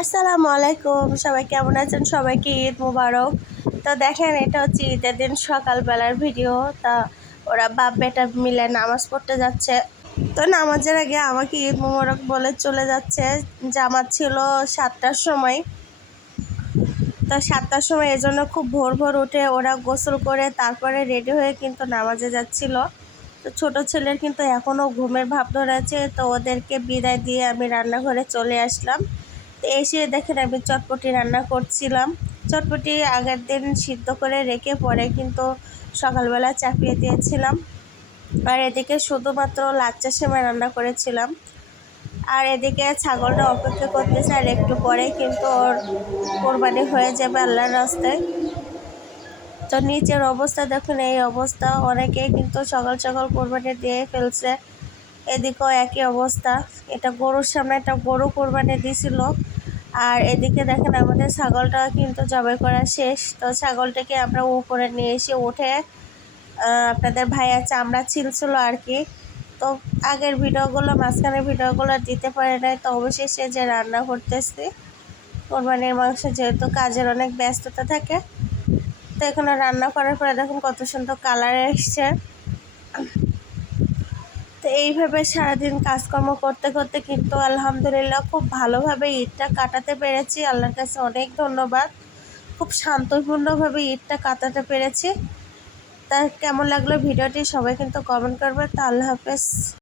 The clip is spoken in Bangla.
আসসালামু আলাইকুম, সবাই কেমন আছেন? সবাইকে ঈদ মোবারক। তো দেখেন, এটা হচ্ছে ঈদের দিন সকালবেলার ভিডিও। তা ওরা বাপ বেটা মিলে নামাজ পড়তে যাচ্ছে। তো নামাজের আগে আমাকে ঈদ মোবারক বলে চলে যাচ্ছে। জামাত ছিল 7টার সময়। তো 7টার সময় এজন্য খুব ভোর ভোর উঠে ওরা গোসল করে তারপরে রেডি হয়ে কিন্তু নামাজে যাচ্ছিল। তো ছোটো ছেলের কিন্তু এখনও ঘুমের ভাব ধরেছে। তো ওদেরকে বিদায় দিয়ে আমি রান্নাঘরে চলে আসলাম। তো এসে দেখেন আমি চটপটি রান্না করছিলাম। চটপটি আগের দিন সিদ্ধ করে রেখে পরে কিন্তু সকালবেলা চাপিয়ে দিয়েছিলাম। আর এদিকে শুধুমাত্র লাচ্চা সেমাই রান্না করেছিলাম। আর এদিকে ছাগলটা অপেক্ষা করতেছে, আর একটু পরে কিন্তু ওর কোরবানি হয়ে যাবে আল্লাহর রাস্তায়। তো নিচের অবস্থা দেখুন, এই অবস্থা। অনেকে কিন্তু সকাল সকাল কোরবানি দিয়ে ফেলছে। এদিকেও একই অবস্থা। এটা গরুর সামনে একটা গরু কোরবানি দিয়েছিল। আর এদিকে দেখেন আমাদের ছাগলটা কিন্তু জবাই করা শেষ। তো ছাগলটাকে আমরা উপরে নিয়ে এসে উঠে আপনাদের ভাইয়া চামড়া ছিলছিল আর কি। তো আগের ভিডিওগুলো, মাঝখানের ভিডিওগুলো দিতে পারে নাই। তো অবশেষে যে রান্না করতেছি কোরবানির মাংস, যেহেতু কাজের অনেক ব্যস্ততা থাকে। তো এখানে রান্না করার পরে দেখুন কত সুন্দর কালার এসছে। তো এইভাবে সারাদিন কাজকর্ম করতে করতে কিন্তু আলহামদুলিল্লাহ খুব ভালোভাবে ঈদটা কাটাতে পেরেছি। আল্লাহর কাছে অনেক ধন্যবাদ। খুব শান্তপূর্ণভাবে ঈদটা কাটাতে পেরেছি। তা কেমন লাগলো ভিডিওটি সবাই কিন্তু কমেন্ট করবে। তা আল্লাহ হাফেজ।